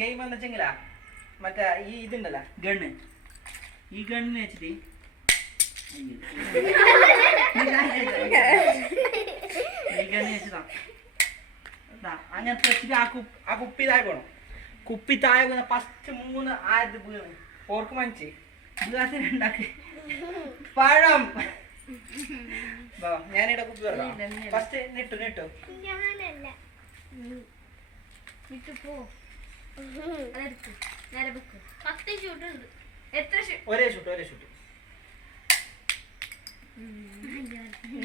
Game എന്ന് വെച്ചെങ്കില? മറ്റേ ഈ ഇതുണ്ടല്ല ഗണ്ണ്. ഈ ഗണ്ണിന് വെച്ചിട്ട്. ഈ ഗണ്ണ് വെച്ചിട്ടാ അങ്ങനത്തെ വെച്ചിട്ട് ആ കുപ്പി ആ കുപ്പി താഴെ പോണം കുപ്പി താഴെ പോകുന്ന ഫസ്റ്റ് മൂന്ന് ആയത് വീണ് ഓർക്ക് മനസ്സി ഉണ്ടാക്കി പഴം. വാ, ഞാനിവിടെ കുപ്പി പറയാം ഫസ്റ്റ് നിട്ടു നിട്ടു ഞാനല്ല. വിട്ടു പോ. ഒരേ ഷൂട്ട് ഒരേ ഷൂട്ട്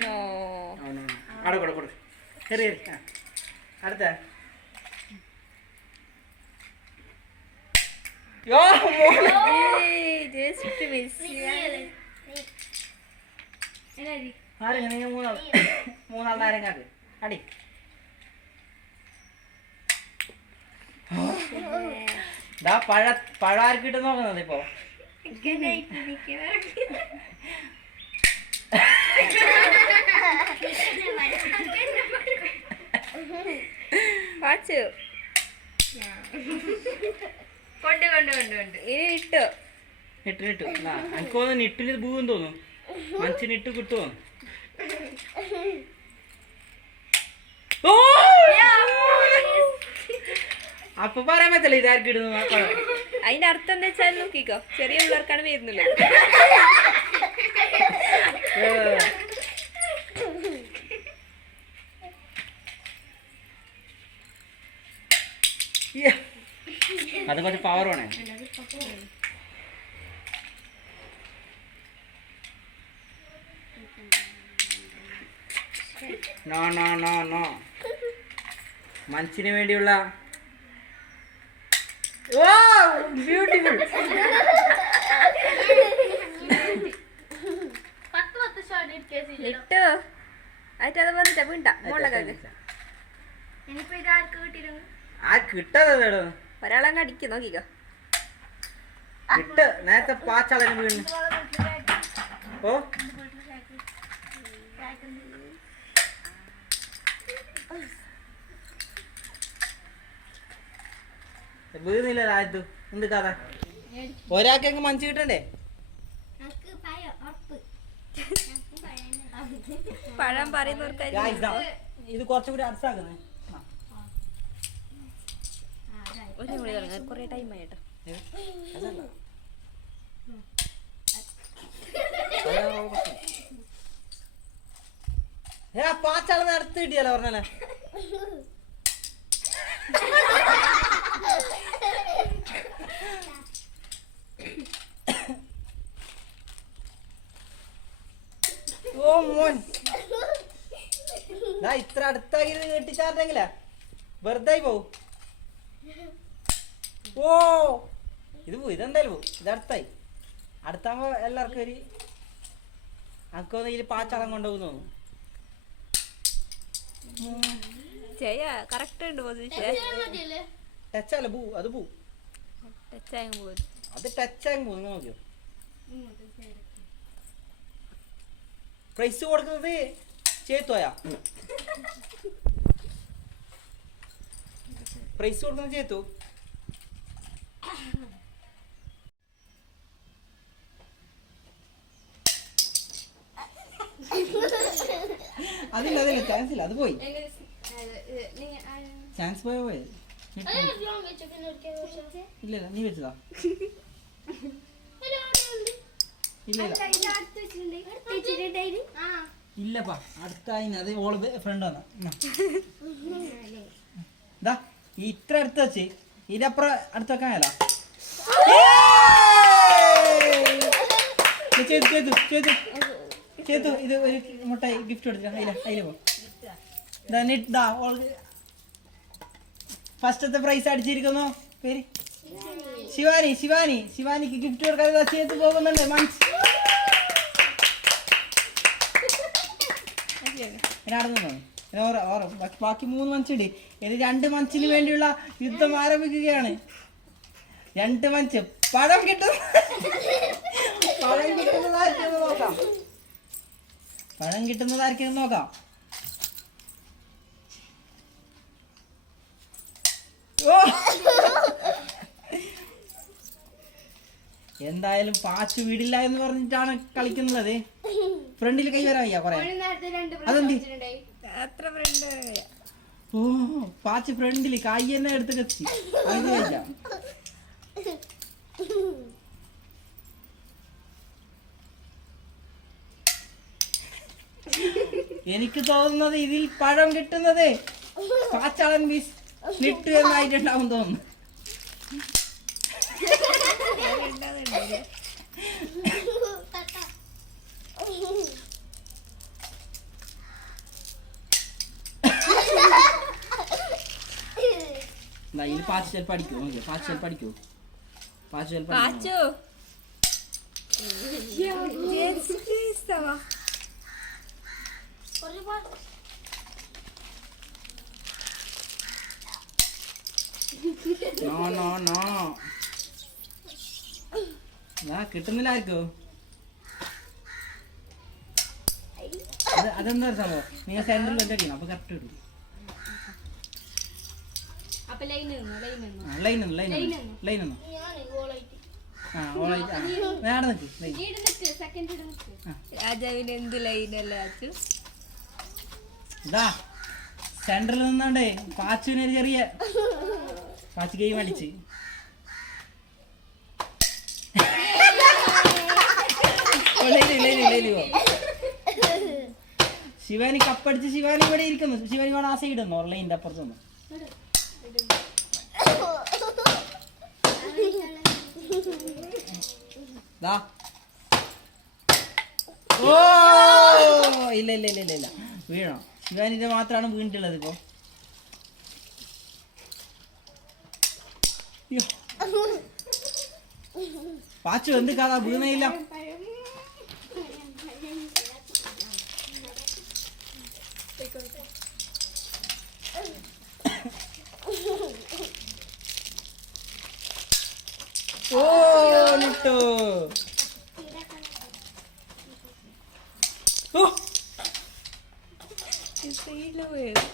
നോ. അവിടെ കൊടു കൊടു. ശരി ശരി അടുത്ത. യോ ജസ്റ്റ് മിസ് നിങ്ങൾ മൂന്നാൾ മൂന്നാൾ നാരങ്ങാക്ക് അടി. ദാ പഴ പഴ ആർക്കിട്ട് നോക്കുന്നത് ഇപ്പോ. വാച്ചു. കൊണ്ട് കൊണ്ട് കൊണ്ട് കൊണ്ട്. ഇനി ഇട്ടു. ഇട്ട്. ഇട്ടു എനിക്ക് തോന്നുന്നു ഇട്ടിൽ ഭൂന്ന് തോന്നുന്നു. മനസ്സിന് ഇട്ട് കിട്ടുമോ ഓ! അപ്പൊ പറയാൻ പറ്റില്ല ഇതാർക്ക് ഇടുന്നു അതിന്റെ അർത്ഥം എന്താ വെച്ചാൽ നോക്കിക്കോ. ചെറിയ പിള്ളേർക്കാണ് വരുന്നില്ല. അത് കുറച്ച് പവർ വേണേ നോ നോ നോ നോ. മനസ്സിന് വേണ്ടിയുള്ള ബ്യൂട്ടിഫുൾ. ഇട്ടോ അത് വന്നിട്ടാ വീണ്ട മുളകാക്ക് ഒരാളങ്ങ് അടിക്കും നോക്കിക്കോ. കിട്ട് നേരത്തെ പാച്ചാളന് വീണ്. ഓ. വീണില്ല ആദ്യത്തു എന്ത് കഥ? ഒരാൾക്ക് അങ്ങ് മനസ്സ് കിട്ടണ്ടേ? നമുക്ക് പഴം ദാ, ഇത്. കുറച്ചുകൂടി അടുത്താക്കുന്നേ. ഒരു കൂടി കുറേ ടൈം ആയിട്ടോ ഏ? പറഞ്ഞല്ലേ ഓ മോൻ. ദാ ഇത്ര അടുത്തായി കെട്ടിച്ചാർന്നെങ്കിലാ വെറുതെ പോവും. ഓ. ഇത് പോയി ഇതെന്തായാലും പോവും ഇത് അടുത്തായി. അടുത്താകുമ്പോ എല്ലാവർക്കും ഒരു അനക്കൊന്ന് ഇതിൽ പാച്ചാളം കൊണ്ടുപോകുന്നു തോന്നുന്നു. ചെയ്യാ കറക്റ്റ് ഉണ്ട് പൊസിഷൻ മതിയല്ലേ? ടച്ചല്ല പൂ അത് പൂ. ടച്ച് ആയി പോകും അത് ടച്ച് ആയി പോകും നോക്കിയോ? പ്രൈസ് കൊടുക്കുന്നത് ചേത്തോയാ പ്രൈസ് കൊടുക്കുന്നത് ചേത്തു. അതില്ല അതില്ല ചാൻസ് ഇല്ല. അത് പോയി. ചാൻസ് പോയ പോയത് ഇല്ല ഇല്ല നീ വെച്ചതാ. ഇല്ല ഇല്ല അടുത്ത് ഇല്ലപ്പാ അടുത്തായിന്. അത് ഓൾ ഫ്രണ്ട് വന്ന ഇത്ര അടുത്ത് വെച്ച്. ഇതിനപ്പുറം അടുത്ത് വെക്കാനല്ല ചെയ്തു ചെയ്തു ചെയ്തു ചെയ്തു ഇത് ഒരു മുട്ടായി ഗിഫ്റ്റ് കൊടുത്തില്ല അതിലെ അതിലെ പോ. ഇതാ നിട്ട് ദാ ഓൾക്ക് ഫസ്റ്റത്തെ പ്രൈസ് അടിച്ചിരിക്കുന്നു. പേര്? ശിവാനി. ശിവാനി ശിവാനിക്ക് ഗിഫ്റ്റ് കൊടുക്കാതെ ചേത്ത് പോകുന്നുണ്ട്. മനസ്സ് ബാക്കി- മൂന്ന് മനുഷ്യണ്ട് ഇനി രണ്ട് മനുഷ്യന് വേണ്ടിയുള്ള യുദ്ധം ആരംഭിക്കുകയാണ്. രണ്ട് മനുഷ്യ പഴം കിട്ടും പഴം കിട്ടുന്നതായിരിക്കും നോക്കാം. പഴം കിട്ടുന്നതായിരിക്കും നോക്കാം. എന്തായാലും പാച്ചു വീടില്ല എന്ന് പറഞ്ഞിട്ടാണ് കളിക്കുന്നത്. ഫ്രണ്ടിൽ കൈ വരാൻ വയ്യ കൊറേ. നേരത്തെ രണ്ട് അതെന്തി? ഓ പാച്ച് ഫ്രണ്ടിൽ കൈ തന്നെ എടുത്ത് കത്തി. അത് വയ്യ എനിക്ക് തോന്നുന്നത് ഇതിൽ പഴം കിട്ടുന്നത് പാച്ചാളൻ മിസ് നിട്ടു എന്നായിട്ടുണ്ടാവും തോന്നുന്നു എന്താ ഇതിൽ പാച്ച് ചിലപ്പോൾ അടിക്കൂ? നോക്കി പാച്ച് ചിലപ്പോൾ അടിക്കൂ? പാച്ച് ചിലപ്പോൾ പാച്ചു? No no no. എന്നാ കിട്ടുന്നില്ലായിരിക്കോ അത് അതെന്താ സംഭവം? നിങ്ങൾ സെന്ററിൽ വെച്ചടിക്കണം അപ്പൊ കറക്റ്റ് കിട്ടും. അപ്പൊ ലൈൻ നിന്നു ലൈൻ നിന്നു ലൈൻ ഒന്ന് ആ ഓളായിട്ട് നേടെ നിൽക്ക് ലൈൻ. രാജാവിന് എന്ത് ലൈനല്ല അച്ചു ഇതാ സെന്ററിൽ നിന്നാണ്ടേ പാച്ചുവിന് ഒരു ചെറിയ പാച്ചു ഗെയിം അടിച്ച്. ഓ, ലൈന്, ലൈന്, ലൈന് ശിവാനി കപ്പടിച്ച് ശിവാനി ഇവിടെ ഇരിക്കുന്നു. ശിവാനി ഇവിടെ ആ സൈഡ് ഒന്നോ ഓൺലൈന്റെ അപ്പുറത്തൊന്നും ദാ. ഓ ഇല്ല ഇല്ല ഇല്ല ഇല്ല ഇല്ല. വീണോ? ശിവാനിന്റെ മാത്രമാണ് വീണിട്ടുള്ളത് ഇപ്പോ. പാച്ചു എന്ത് കാതാ വീണയില്ല. Thank ലിട്ടോ ഓ സൈഡിൽ വീഴും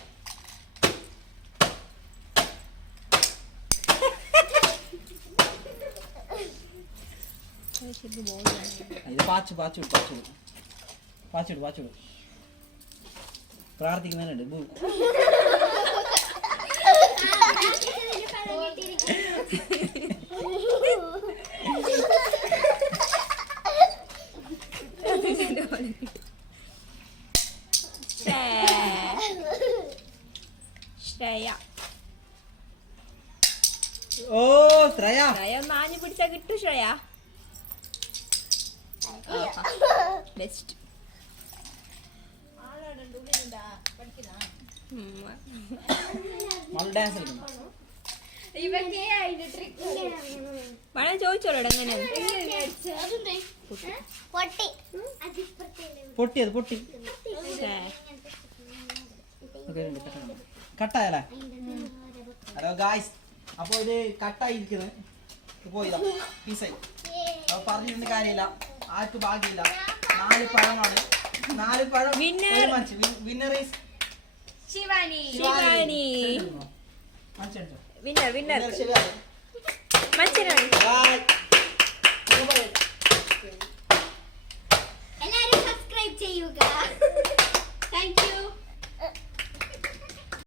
ഇത് പാച്ചു പാച്ചു വിട്, പാച്ചു വിട്. പാച്ചു വിട്, പാച്ചു വിട്. പ്രാർത്ഥിക്കുന്നതിനുണ്ട് ബൂ. ശ്രേയ. ഓ ശ്രേയ. ശ്രേയ മാഞ്ഞു പിടിച്ചാ കിട്ടു ശ്രേയ. ബെസ്റ്റ് മകൾ ഡാൻസ് കളിക്കുന്നു. വേണേ ചോദിച്ചോളൂ എങ്ങനെ? അതെന്തേ പൊട്ടി. അതിപ്പുറത്തേലെ പൊട്ടിയത് പൊട്ടി കട്ടായല്ലേ ഹലോ ഗായ്സ് അപ്പോൾ ഇത് കട്ടായിരിക്കുന്നത്. പോയതാ പീസായി അപ്പോൾ പറഞ്ഞിരുന്ന കാര്യമില്ല. ആർക്ക് ഭാഗ്യമില്ല. നാല് പഴമാണ്. നാല് പഴം. Winner is Shivani. ശിവാനി. മനസ്സിലായോ വിന്നർ വിന്നർ വിന്നർ ശിവാനി മത്സരമാണ് ബൈ എല്ലാരും സബ്സ്ക്രൈബ് ചെയ്യുക താങ്ക് യു